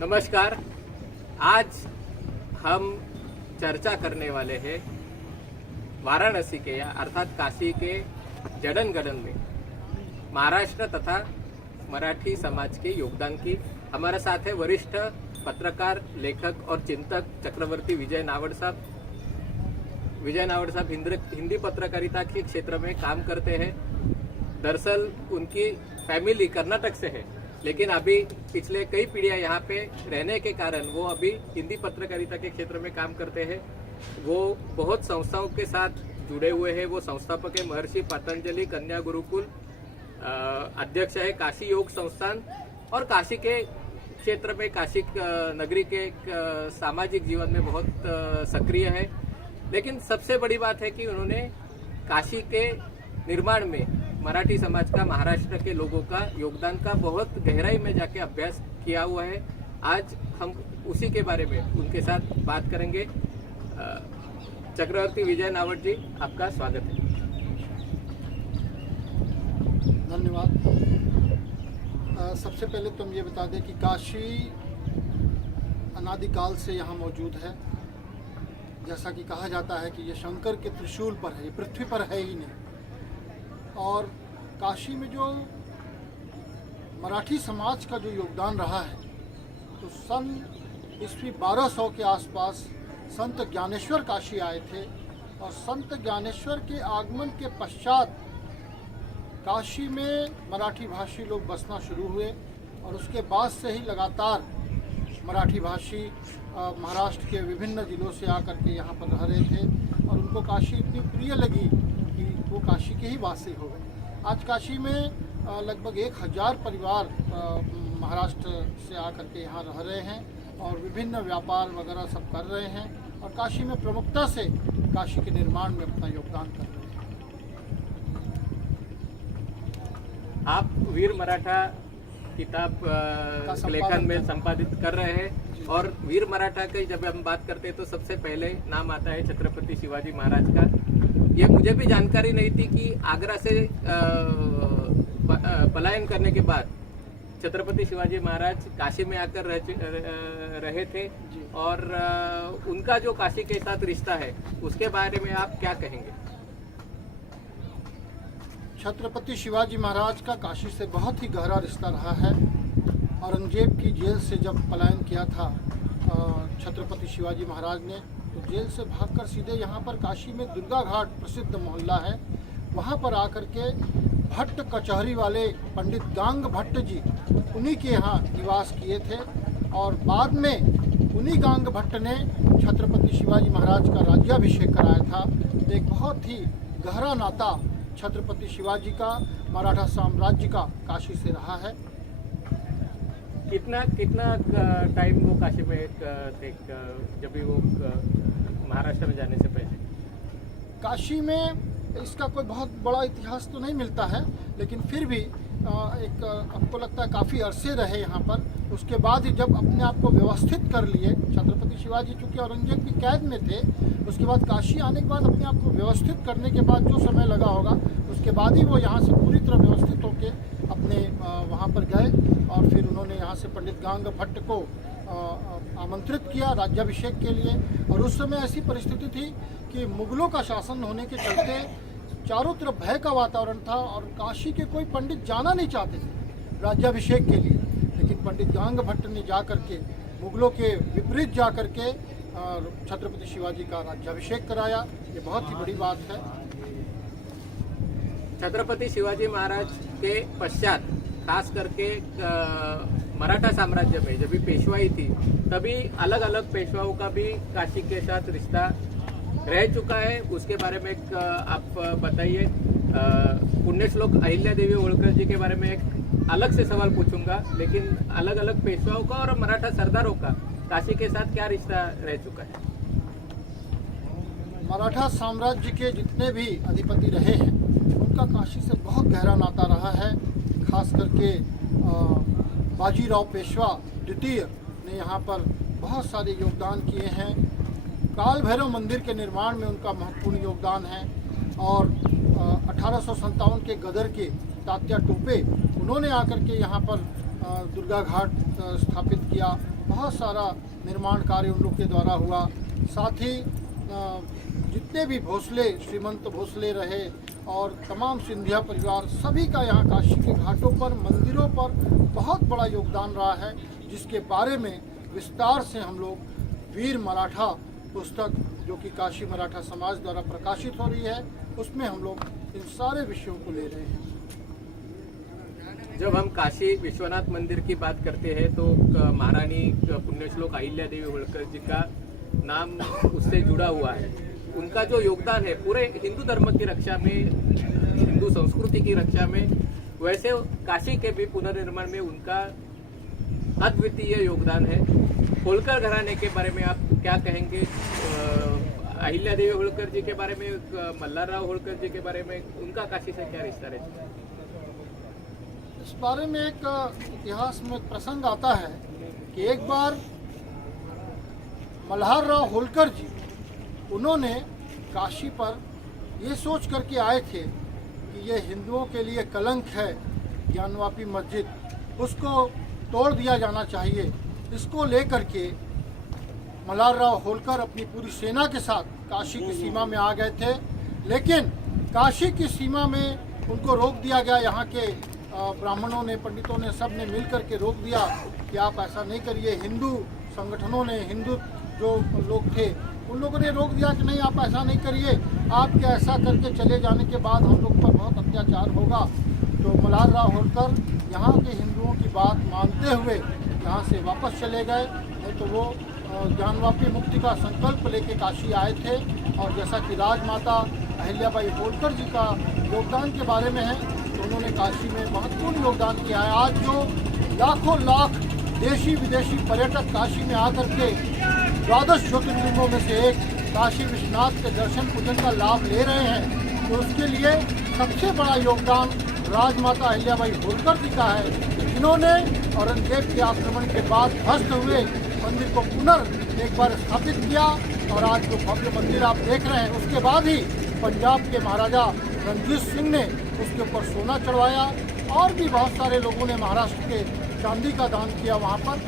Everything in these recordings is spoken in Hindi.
नमस्कार। आज हम चर्चा करने वाले हैं वाराणसी के या अर्थात काशी के जडनगडन में महाराष्ट्र तथा मराठी समाज के योगदान की। हमारे साथ है वरिष्ठ पत्रकार, लेखक और चिंतक चक्रवर्ती विजय नावड़ साहब। हिंदी पत्रकारिता के क्षेत्र में काम करते हैं। दरअसल उनकी फैमिली कर्नाटक से है, लेकिन अभी पिछले कई पीढ़ियां यहाँ पे रहने के कारण वो अभी हिंदी पत्रकारिता के क्षेत्र में काम करते हैं। वो बहुत संस्थाओं के साथ जुड़े हुए हैं। वो संस्थापक है महर्षि पतंजलि कन्या गुरुकुल, अध्यक्ष है काशी योग संस्थान और काशी के क्षेत्र में, काशी नगरी के सामाजिक जीवन में बहुत सक्रिय है। लेकिन सबसे बड़ी बात है कि उन्होंने काशी के निर्माण में मराठी समाज का, महाराष्ट्र के लोगों का योगदान का बहुत गहराई में जाके अभ्यास किया हुआ है। आज हम उसी के बारे में उनके साथ बात करेंगे। चक्रवर्ती विजय नावड़ जी, आपका स्वागत है। धन्यवाद। सबसे पहले तुम ये बता दें कि काशी अनादिकाल से यहाँ मौजूद है। जैसा कि कहा जाता है कि ये शंकर के त्रिशूल पर है, ये पृथ्वी पर है ही नहीं। और काशी में जो मराठी समाज का जो योगदान रहा है, तो सन ईस्वी 1200 के आसपास संत ज्ञानेश्वर काशी आए थे और संत ज्ञानेश्वर के आगमन के पश्चात काशी में मराठी भाषी लोग बसना शुरू हुए और उसके बाद से ही लगातार मराठी भाषी महाराष्ट्र के विभिन्न जिलों से आकर के यहाँ पर रह रहे थे और उनको काशी इतनी प्रिय लगी कि वो काशी के ही वासी हो गए। आज काशी में लगभग 1000 परिवार महाराष्ट्र से आकर के यहाँ रह रहे हैं और विभिन्न व्यापार वगैरह सब कर रहे हैं और काशी में प्रमुखता से काशी के निर्माण में अपना योगदान कर रहे हैं। आप वीर मराठा किताब लेखन में संपादित कर रहे हैं और वीर मराठा की जब हम बात करते हैं तो सबसे पहले नाम आता है छत्रपति शिवाजी महाराज का। ये मुझे भी जानकारी नहीं थी कि आगरा से पलायन करने के बाद छत्रपति शिवाजी महाराज काशी में आकर रहे थे और उनका जो काशी के साथ रिश्ता है उसके बारे में आप क्या कहेंगे? छत्रपति शिवाजी महाराज का काशी से बहुत ही गहरा रिश्ता रहा है। औरंगजेब की जेल से जब पलायन किया था छत्रपति शिवाजी महाराज ने, तो जेल से भागकर सीधे यहाँ पर काशी में दुर्गा घाट प्रसिद्ध मोहल्ला है, वहाँ पर आकर के भट्ट कचहरी वाले पंडित गांग भट्ट जी, उन्हीं के यहाँ निवास किए थे और बाद में उन्हीं गांग भट्ट ने छत्रपति शिवाजी महाराज का राज्याभिषेक कराया था। एक बहुत ही गहरा नाता छत्रपति शिवाजी का मराठा साम्राज्य का काशी से रहा है। कितना टाइम वो काशी में थे जब भी वो महाराष्ट्र में जाने से पहले? काशी में इसका कोई बहुत बड़ा इतिहास तो नहीं मिलता है, लेकिन फिर भी एक हमको लगता है काफ़ी अरसे रहे यहाँ पर। उसके बाद ही जब अपने आप को व्यवस्थित कर लिए, छत्रपति शिवाजी चूँकि औरंगजेब की कैद में थे, उसके बाद काशी आने के बाद अपने आप को व्यवस्थित करने के बाद जो समय लगा होगा, उसके बाद ही वो यहाँ से पूरी तरह व्यवस्थित होके अपने वहाँ पर गए और फिर उन्होंने यहाँ से पंडित गांग भट्ट को आमंत्रित किया राज्याभिषेक के लिए। और उस समय ऐसी परिस्थिति थी कि मुगलों का शासन होने के चलते चारों तरफ भय का वातावरण था और काशी के कोई पंडित जाना नहीं चाहते थे राज्याभिषेक के लिए। लेकिन पंडित गांग भट्ट ने जा करके मुगलों के विपरीत जा करके छत्रपति शिवाजी का राज्याभिषेक कराया। ये बहुत ही बड़ी बात है। छत्रपति शिवाजी महाराज के पश्चात खास करके मराठा साम्राज्य में जब भी पेशवाई थी, तभी अलग अलग पेशवाओं का भी काशी के साथ रिश्ता रह चुका है। उसके बारे में आप बताइए। पुण्यश्लोक अहिल्या देवी होळकर जी के बारे में एक अलग से सवाल पूछूंगा, लेकिन अलग अलग पेशवाओं का और मराठा सरदारों का काशी के साथ क्या रिश्ता रह चुका है? मराठा साम्राज्य के जितने भी अधिपति रहे हैं उनका काशी से बहुत गहरा नाता रहा है। खास करके बाजीराव पेशवा द्वितीय ने यहाँ पर बहुत सारे योगदान किए हैं। काल भैरव मंदिर के निर्माण में उनका महत्वपूर्ण योगदान है और 1857 के गदर के तात्या टोपे, उन्होंने आकर के यहाँ पर दुर्गा घाट स्थापित किया। बहुत सारा निर्माण कार्य उन लोग के द्वारा हुआ। साथ ही जितने भी भोसले, श्रीमंत भोसले रहे और तमाम सिंधिया परिवार, सभी का यहाँ काशी के घाटों पर, मंदिरों पर बहुत बड़ा योगदान रहा है, जिसके बारे में विस्तार से हम लोग वीर मराठा पुस्तक, जो कि काशी मराठा समाज द्वारा प्रकाशित हो रही है, उसमें हम लोग इन सारे विषयों को ले रहे हैं। जब हम काशी विश्वनाथ मंदिर की बात करते हैं तो महारानी पुण्यश्लोक अहिल्या देवी होलकर जी का नाम उससे जुड़ा हुआ है। उनका जो योगदान है पूरे हिंदू धर्म की रक्षा में, हिंदू संस्कृति की रक्षा में, वैसे काशी के भी पुनर्निर्माण में उनका अद्वितीय योगदान है। होलकर घराने के बारे में आप क्या कहेंगे? अहिल्या देवी होलकर जी के बारे में, मल्हारराव होलकर जी के बारे में, उनका काशी से क्या रिश्ता रहता है? इस बारे में एक इतिहास में एक प्रसंग आता है कि एक बार मल्हारराव होलकर जी, उन्होंने काशी पर ये सोच करके आए थे कि ये हिंदुओं के लिए कलंक है, ज्ञानवापी मस्जिद, उसको तोड़ दिया जाना चाहिए। इसको लेकर के मल्हारराव होलकर अपनी पूरी सेना के साथ काशी की सीमा में आ गए थे, लेकिन काशी की सीमा में उनको रोक दिया गया। यहाँ के ब्राह्मणों ने, पंडितों ने, सब ने मिल कर के रोक दिया कि आप ऐसा नहीं करिए। हिंदू संगठनों ने, हिंदू जो लोग थे, उन लोगों ने रोक दिया कि नहीं, आप ऐसा नहीं करिए, आपके ऐसा करके चले जाने के बाद हम लोग पर बहुत अत्याचार होगा। तो मल्हारराव होलकर यहाँ के हिंदुओं की बात मानते हुए यहाँ से वापस चले गए। नहीं तो वो ज्ञानवापी मुक्ति का संकल्प लेके काशी आए थे। और जैसा कि राजमाता अहिल्याबाई होलकर जी का योगदान के बारे में है, तो उन्होंने काशी में महत्वपूर्ण योगदान किया है। आज जो लाखों लाख देशी विदेशी पर्यटक काशी में आकर के 12 ज्योतिर्लिंगों में से एक काशी विश्वनाथ के दर्शन पूजन का लाभ ले रहे हैं, तो उसके लिए सबसे बड़ा योगदान राजमाता अहिल्याबाई होलकर जी का है, जिन्होंने औरंगजेब के आक्रमण के बाद ध्वस्त हुए मंदिर को पुनः एक बार स्थापित किया। और आज जो भव्य मंदिर आप देख रहे हैं, उसके बाद ही पंजाब के महाराजा रणजीत सिंह ने उसके ऊपर सोना चढ़वाया। और भी बहुत सारे लोगों ने महाराष्ट्र के चांदी का दान किया। वहाँ पर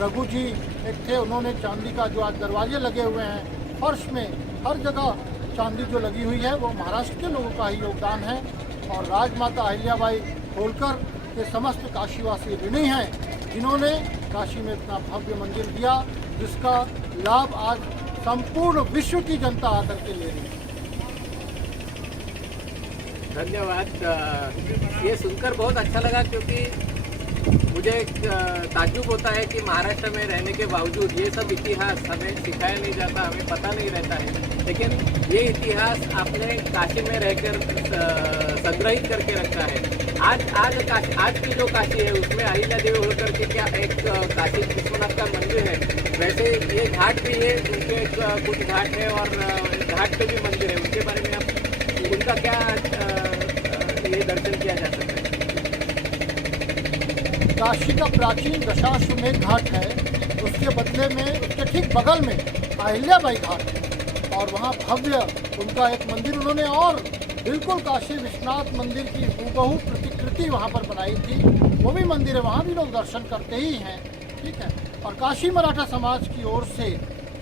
रघु जी एक थे, उन्होंने चांदी का, जो आज दरवाजे लगे हुए हैं फर्श में, हर जगह चांदी जो लगी हुई है, वो महाराष्ट्र के लोगों का ही योगदान है। और राजमाता अहिल्याबाई होलकर के समस्त काशीवासी ऋणी हैं, जिन्होंने काशी में इतना भव्य मंदिर दिया, जिसका लाभ आज संपूर्ण विश्व की जनता आकर के ले रही है। धन्यवाद। ये सुनकर बहुत अच्छा लगा, क्योंकि मुझे ताज्जुब होता है कि महाराष्ट्र में रहने के बावजूद ये सब इतिहास हमें सिखाया नहीं जाता, हमें पता नहीं रहता है। लेकिन ये इतिहास आपने काशी में रहकर संग्रहित करके रखा है। आज की जो काशी है, उसमें अहिल्या देवी होलकर के क्या एक काशी विश्वनाथ का मंदिर है, वैसे ये घाट भी है, उनके कुछ घाट है और घाट पे भी मंदिर है। उनके बारे में आप, उनका क्या ये दर्शन किया जा सकता है? काशी का प्राचीन दशाश्वमेध घाट है, उसके बदले में, उसके ठीक बगल में अहिल्याबाई घाट है, और वहाँ भव्य उनका एक मंदिर उन्होंने, और बिल्कुल काशी विश्वनाथ मंदिर की हूबहू प्रतिकृति वहाँ पर बनाई थी। वो भी मंदिर है, वहाँ भी लोग दर्शन करते ही हैं। ठीक है। और काशी मराठा समाज की ओर से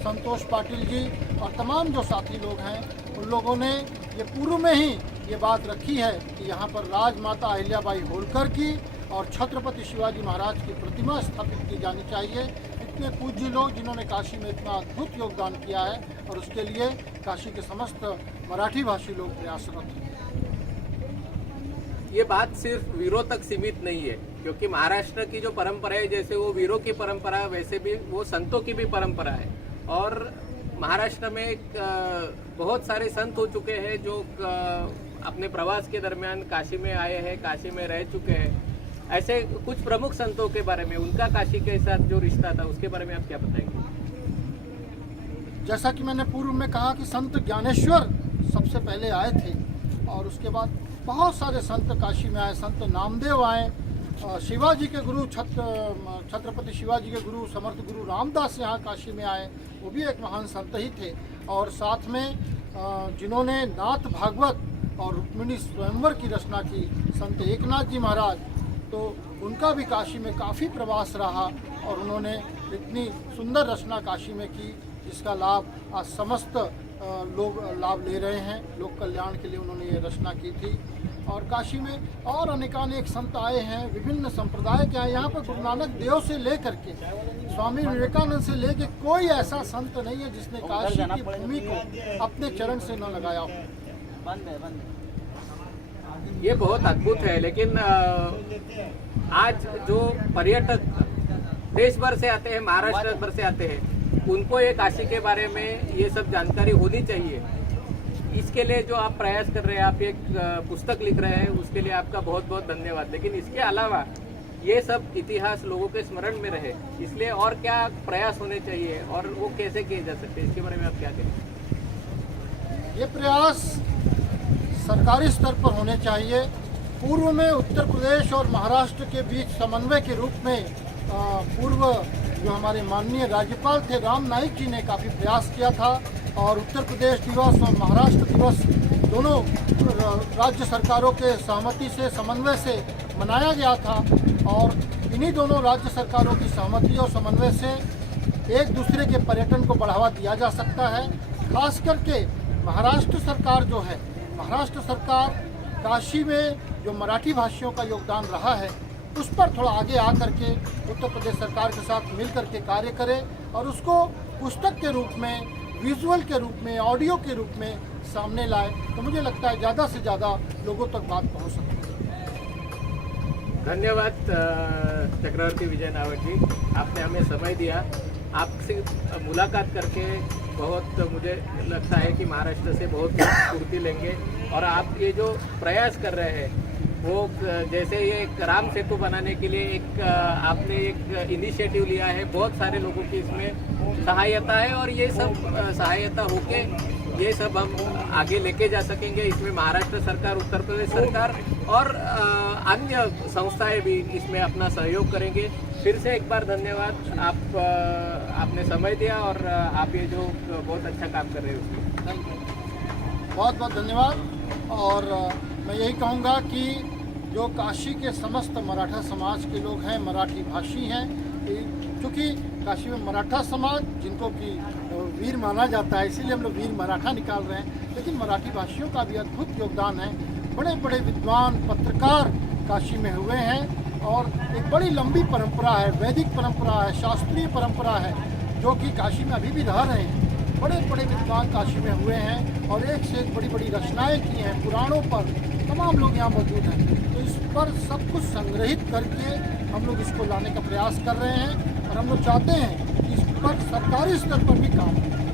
संतोष पाटिल जी और तमाम जो साथी लोग हैं, उन लोगों ने ये पूर्व में ही ये बात रखी है कि यहाँ पर राजमाता अहिल्याबाई होलकर की और छत्रपति शिवाजी महाराज की प्रतिमा स्थापित की जानी चाहिए। इतने पूज्य लोग जिन्होंने काशी में इतना अद्भुत योगदान किया है, और उसके लिए काशी के समस्त मराठी भाषी लोग प्रयासरत हैं। ये बात सिर्फ वीरों तक सीमित नहीं है, क्योंकि महाराष्ट्र की जो परंपरा है, जैसे वो वीरों की परंपरा है, वैसे भी वो संतों की भी परंपरा है। और महाराष्ट्र में बहुत सारे संत हो चुके हैं जो अपने प्रवास के दरमियान काशी में आए हैं, काशी में रह चुके हैं। ऐसे कुछ प्रमुख संतों के बारे में, उनका काशी के साथ जो रिश्ता था, उसके बारे में आप क्या बताएंगे? जैसा कि मैंने पूर्व में कहा कि संत ज्ञानेश्वर सबसे पहले आए थे, और उसके बाद बहुत सारे संत काशी में आए। संत नामदेव आए, शिवाजी के गुरु छत्रपति शिवाजी के गुरु समर्थ गुरु रामदास यहाँ काशी में आए, वो भी एक महान संत ही थे। और साथ में जिन्होंने नाथ भागवत और रुक्मिणी स्वयंवर की रचना की, संत एकनाथ जी महाराज, तो उनका भी काशी में काफ़ी प्रवास रहा और उन्होंने इतनी सुंदर रचना काशी में की जिसका लाभ आज समस्त लोग लाभ ले रहे हैं। लोक कल्याण के लिए उन्होंने ये रचना की थी। और काशी में और अनेकानेक संत आए हैं, विभिन्न संप्रदाय के आए। यहाँ पर गुरु नानक देव से लेकर के स्वामी विवेकानंद से लेकर कोई ऐसा संत नहीं है जिसने काशी की भूमि को अपने चरण से न लगाया हो। ये बहुत अद्भुत है। लेकिन आज जो पर्यटक देश भर से आते हैं, महाराष्ट्र भर से आते हैं, उनको ये काशी के बारे में ये सब जानकारी होनी चाहिए। इसके लिए जो आप प्रयास कर रहे हैं, आप एक पुस्तक लिख रहे हैं, उसके लिए आपका बहुत बहुत धन्यवाद। लेकिन इसके अलावा ये सब इतिहास लोगों के स्मरण में रहे, इसलिए और क्या प्रयास होने चाहिए और वो कैसे किए जा सकते हैं, इसके बारे में आप क्या कहेंगे? ये प्रयास सरकारी स्तर पर होने चाहिए। पूर्व में उत्तर प्रदेश और महाराष्ट्र के बीच समन्वय के रूप में पूर्व जो हमारे माननीय राज्यपाल थे राम नाईक जी ने काफ़ी प्रयास किया था और उत्तर प्रदेश दिवस और महाराष्ट्र दिवस दोनों राज्य सरकारों के सहमति से, समन्वय से मनाया गया था। और इन्हीं दोनों राज्य सरकारों की सहमति और समन्वय से एक दूसरे के पर्यटन को बढ़ावा दिया जा सकता है। खास करके महाराष्ट्र सरकार जो है, महाराष्ट्र सरकार काशी में जो मराठी भाषियों का योगदान रहा है उस पर थोड़ा आगे आकर के उत्तर प्रदेश सरकार के साथ मिल कर के कार्य करे और उसको पुस्तक के रूप में, विजुअल के रूप में, ऑडियो के रूप में सामने लाए तो मुझे लगता है ज़्यादा से ज़्यादा लोगों तक बात पहुंच सकती है। धन्यवाद चक्रवर्ती विजय नावट जी, आपने हमें समय दिया। आपसे मुलाकात करके बहुत मुझे लगता है कि महाराष्ट्र से बहुत स्फूर्ति लेंगे। और आप ये जो प्रयास कर रहे हैं वो जैसे ये एक राम सेतु बनाने के लिए एक आपने एक इनिशिएटिव लिया है, बहुत सारे लोगों की इसमें सहायता है और ये सब सहायता होके ये सब हम आगे लेके जा सकेंगे। इसमें महाराष्ट्र सरकार, उत्तर प्रदेश सरकार और अन्य संस्थाएं भी इसमें अपना सहयोग करेंगे। फिर से एक बार धन्यवाद, आपने समय दिया और आप ये जो बहुत अच्छा काम कर रहे हो उसमें बहुत बहुत धन्यवाद। और मैं यही कहूँगा कि जो काशी के समस्त मराठा समाज के लोग हैं, मराठी भाषी हैं, क्योंकि काशी में मराठा समाज जिनको कि वीर माना जाता है इसीलिए हम लोग वीर मराठा निकाल रहे हैं, लेकिन मराठी भाषियों का भी अद्भुत योगदान है। बड़े बड़े विद्वान पत्रकार काशी में हुए हैं और एक बड़ी लंबी परंपरा है, वैदिक परंपरा है, शास्त्रीय परंपरा है जो कि काशी में अभी भी रह रहे हैं। बड़े बड़े विद्वान काशी में हुए हैं और एक से एक बड़ी बड़ी रचनाएं की हैं, पुराणों पर तमाम लोग यहाँ मौजूद हैं। तो इस पर सब कुछ संग्रहित करके हम लोग इसको लाने का प्रयास कर रहे हैं और हम लोग चाहते हैं कि इस पर सरकारी स्तर पर भी काम हो।